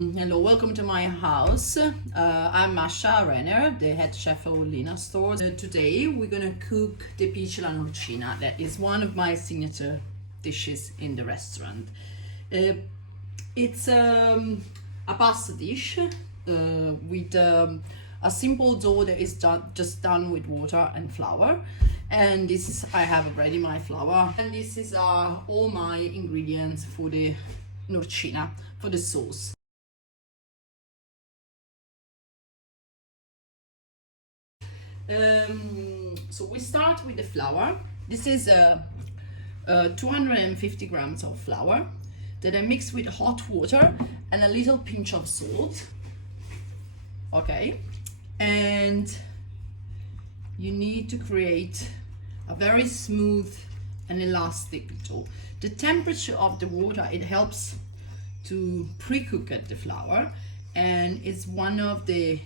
Hello, welcome to my house. I'm Masha Renner, the head chef of Lina stores. Today we're gonna cook the Pici alla Norcina. That is one of my signature dishes in the restaurant. It's a pasta dish with a simple dough that is just done with water and flour. And this is, I have already my flour. And this is all my ingredients for the Norcina, for the sauce. So we start with the flour. This is 250 grams of flour that I mix with hot water and a little pinch of salt. Okay, and you need to create a very smooth and elastic dough. The temperature of the water, it helps to pre-cook at the flour, and it's one of the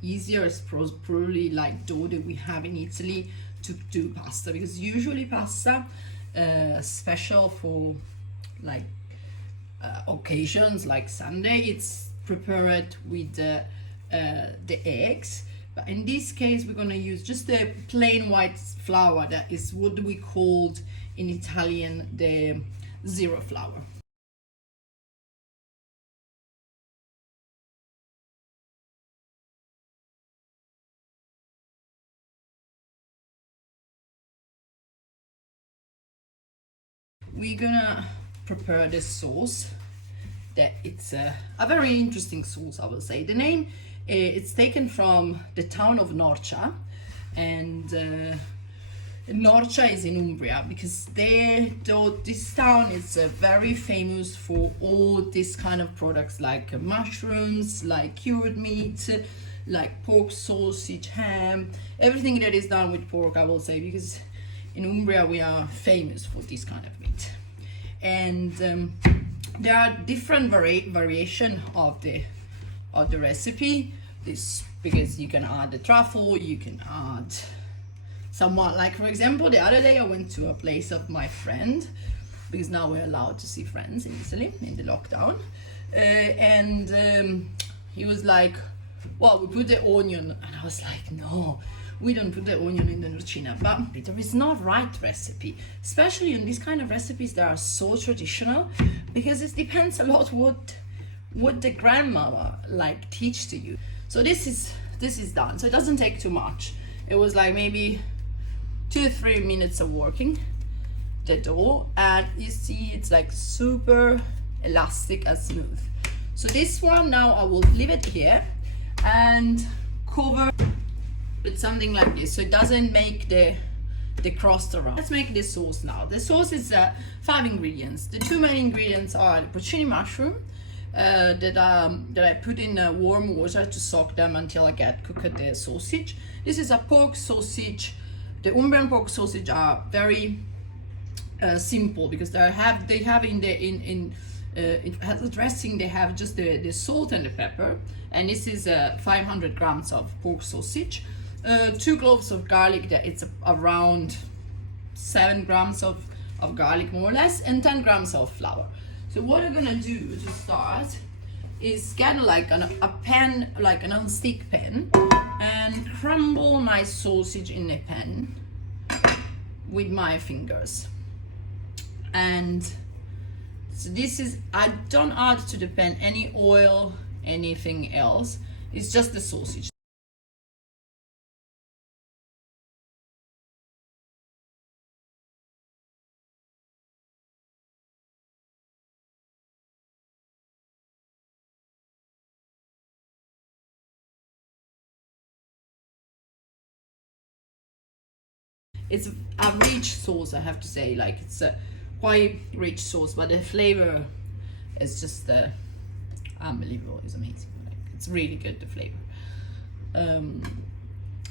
easiest probably like dough that we have in Italy to do pasta, because usually pasta special for like occasions like Sunday, it's prepared with the eggs, but in this case we're going to use just the plain white flour. That is what we called in Italian the zero flour. We're gonna prepare this sauce. That it's a very interesting sauce, I will say. The name it's taken from the town of Norcia, and Norcia is in Umbria, because this town is very famous for all these kind of products like mushrooms, like cured meat, like pork sausage, ham, everything that is done with pork, I will say, because in Umbria we are famous for this kind of meat. And there are different variation of the recipe. This, because you can add the truffle, you can add somewhat, like for example the other day I went to a place of my friend, because now we're allowed to see friends in Italy in the lockdown, and he was like, well, we put the onion, and I was like, no, we don't put the onion in the Norcina. But there is no right recipe, especially in these kind of recipes that are so traditional, because it depends a lot what the grandmother like teach to you. So this is done, so it doesn't take too much. It was like maybe 2-3 minutes of working the dough, and you see it's like super elastic and smooth. So this one now I will leave it here and cover with something like this, so it doesn't make the crust around. Let's make this sauce now. The sauce is 5 ingredients. The 2 main ingredients are the porcini mushroom that I put in warm water to soak them until I get cooked the sausage. This is a pork sausage. The Umbrian pork sausage are very simple, because they have in it has a dressing, they have just the salt and the pepper, and this is 500 grams of pork sausage, 2 cloves of garlic, that it's around 7 grams of garlic more or less, and 10 grams of flour. So what I'm gonna do to start is get like a pan, like an non-stick pan, and crumble my sausage in the pan with my fingers. And so this is, I don't add to the pan any oil, anything else. It's just the sausage. It's a rich sauce, I have to say. Like, it's a quite rich sauce, but the flavor is just unbelievable. It's amazing. Like, it's really good, the flavor.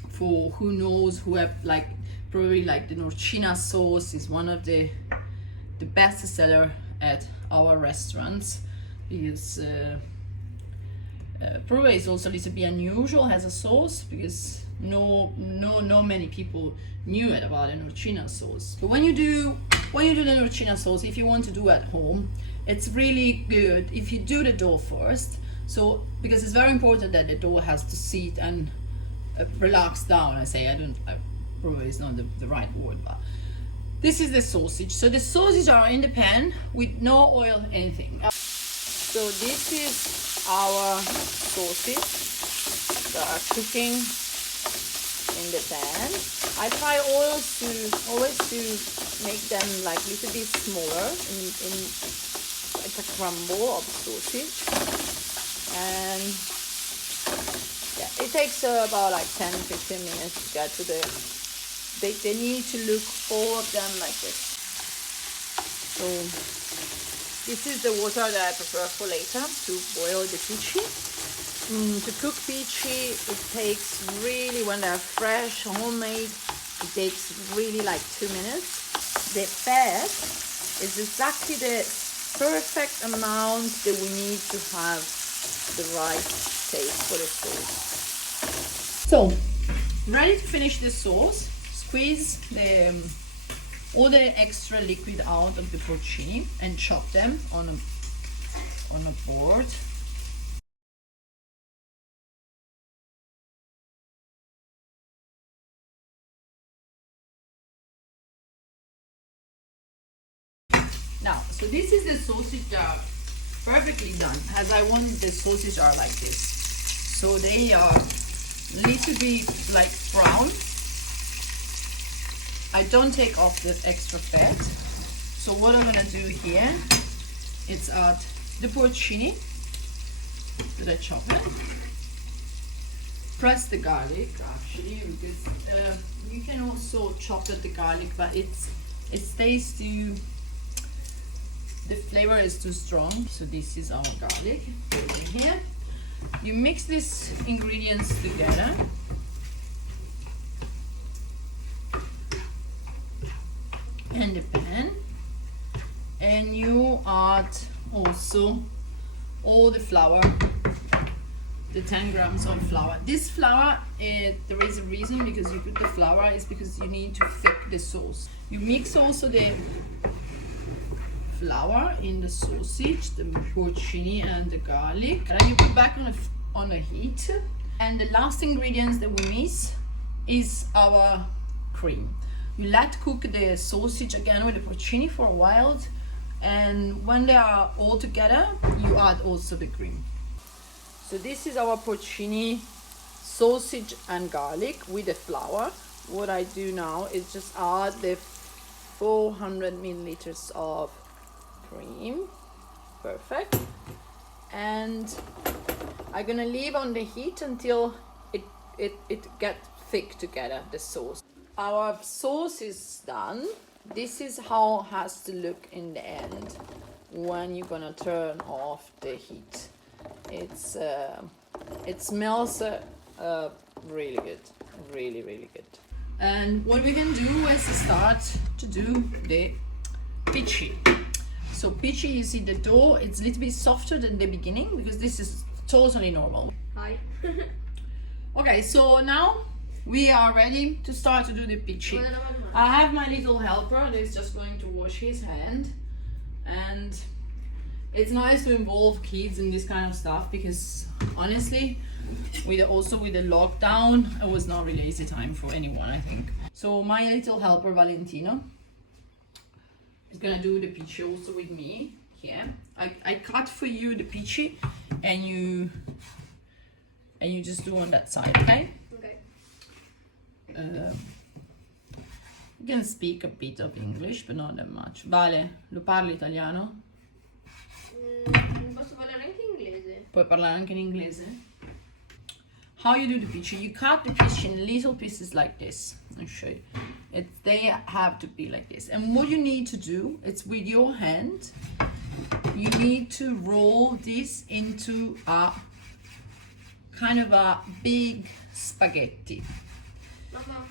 For who knows, who have like, probably like the Norcina sauce is one of the best seller at our restaurants, because probably it's also a little bit unusual as a sauce, because no many people knew it about the Norcina sauce. But when you do the Norcina sauce, if you want to do at home, it's really good if you do the dough first, So because it's very important that the dough has to sit and relax down. I probably is not the right word, but this is the sausage. So the sausage are in the pan with no oil, anything. So this is our sausage that are cooking in the pan. I try always to make them like a little bit smaller in like a crumble of sausage. And yeah, it takes about like 10-15 minutes to get to they need to look all of them like this. So this is the water that I prefer for later to boil the pici. To cook pici, it takes really, when they're fresh, homemade, it takes really like 2 minutes. The fat is exactly the perfect amount that we need to have the right taste for the sauce. So, ready to finish the sauce, squeeze all the extra liquid out of the porcini and chop them on a board. Now, so this is the sausage that are perfectly done, as I want the sausage are like this. So they are a little bit like brown. I don't take off the extra fat. So what I'm gonna do here is add the porcini that I chop it. Press the garlic actually, because you can also chop it the garlic, but it stays too. The flavor is too strong. So this is our garlic. Put it in here. You mix these ingredients together. And the pan, and you add also all the flour, the 10 grams of flour. This flour, there is a reason because you put the flour is because you need to thick the sauce. You mix also the flour in the sausage, the porcini and the garlic, and you put back on a heat. And the last ingredients that we miss is our cream. You let cook the sausage again with the porcini for a while, and when they are all together, you add also the cream. So this is our porcini, sausage and garlic with the flour. What I do now is just add the 400 milliliters of cream. Perfect. And I'm gonna leave on the heat until it gets thick together, the sauce. Our sauce is done. This is how it has to look in the end when you're gonna turn off the heat. It smells really good, really good. And what we can do is start to do the pici. So pici, you see the dough, it's a little bit softer than the beginning because this is totally normal. Hi. Okay, so now we are ready to start to do the pici. I have my little helper that is just going to wash his hand, and it's nice to involve kids in this kind of stuff because honestly, with the lockdown, it was not really easy time for anyone, I think. So my little helper Valentino is gonna do the pici also with me here. I cut for you the pici, and you just do on that side, okay? Okay. You can speak a bit of English, but not that much. Vale, lo parli italiano? Posso parlare anche inglese? Puoi parlare anche in inglese? How you do the pici? You cut the pici in little pieces like this. I'll show you. They have to be like this. And what you need to do, it's with your hand, you need to roll this into a kind of a big spaghetti. Mamma,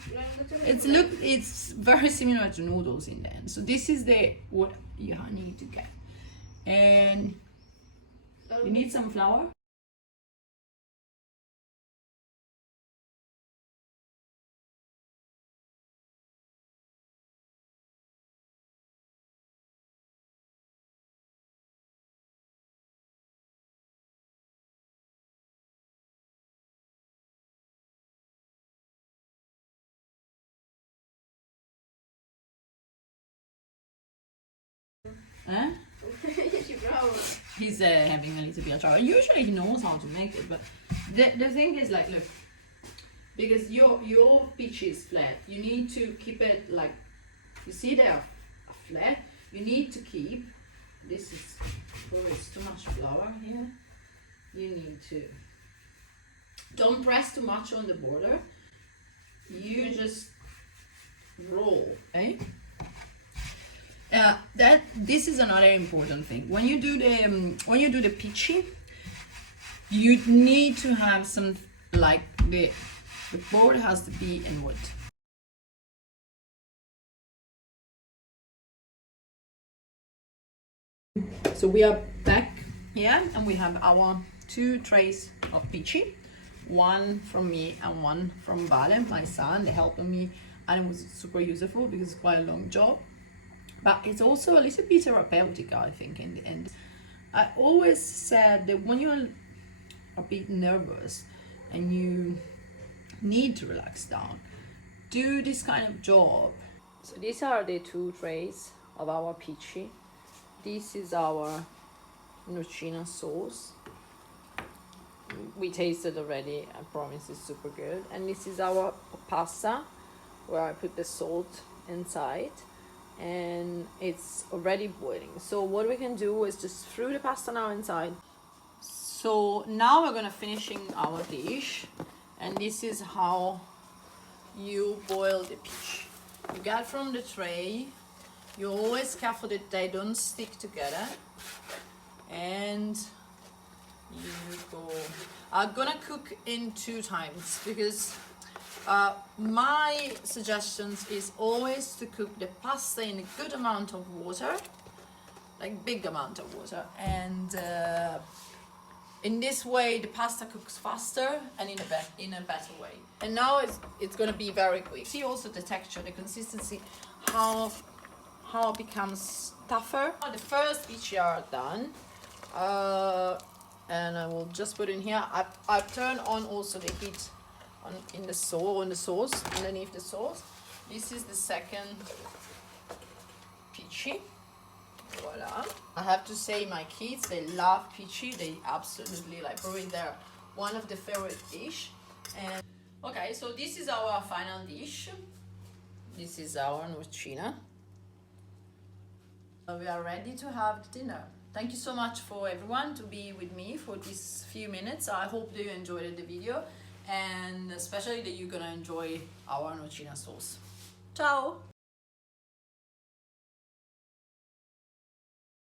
It's very similar to noodles in the end. So this is what you need to get. And you need some flour. Eh? He's having a little bit of trouble. Usually he knows how to make it, but the thing is, like, look, because your Pici is flat, you need to keep it like, you see they are flat. You need to keep, this is, oh, it's too much flour here. You need to, don't press too much on the border. You just roll, okay? This is another important thing. When you do the Pici, you need to have some, like, the board has to be in wood. So we are back here, and we have our 2 trays of Pici, one from me and one from Vale, my son. They helped me, and it was super useful because it's quite a long job, but it's also a little bit therapeutic, I think, in the end. I always said that when you're a bit nervous and you need to relax down, do this kind of job. So these are the 2 trays of our Pici. This is our Norcina sauce. We tasted already, I promise it's super good. And this is our pasta, where I put the salt inside, and it's already boiling. So what we can do is just throw the pasta now inside. So now we're gonna finishing our dish, and this is how you boil the Pici. You get from the tray. You're always careful that they don't stick together, and you go. I'm gonna cook in 2 times because my suggestions is always to cook the pasta in a good amount of water, like big amount of water, and in this way the pasta cooks faster and in a better way. And now it's gonna be very quick. See also the texture, the consistency, how it becomes tougher. The first Pici are done, and I will just put in here. I've turned on also the heat on the sauce, underneath the sauce. This is the second Pici. Voila. I have to say, my kids, they love Pici. They absolutely, like, probably they're one of the favorite dish. And okay, so this is our final dish. This is our Norcina. We are ready to have dinner. Thank you so much for everyone to be with me for these few minutes. I hope that you enjoyed the video, and especially that you're gonna enjoy our Norcina sauce. Ciao!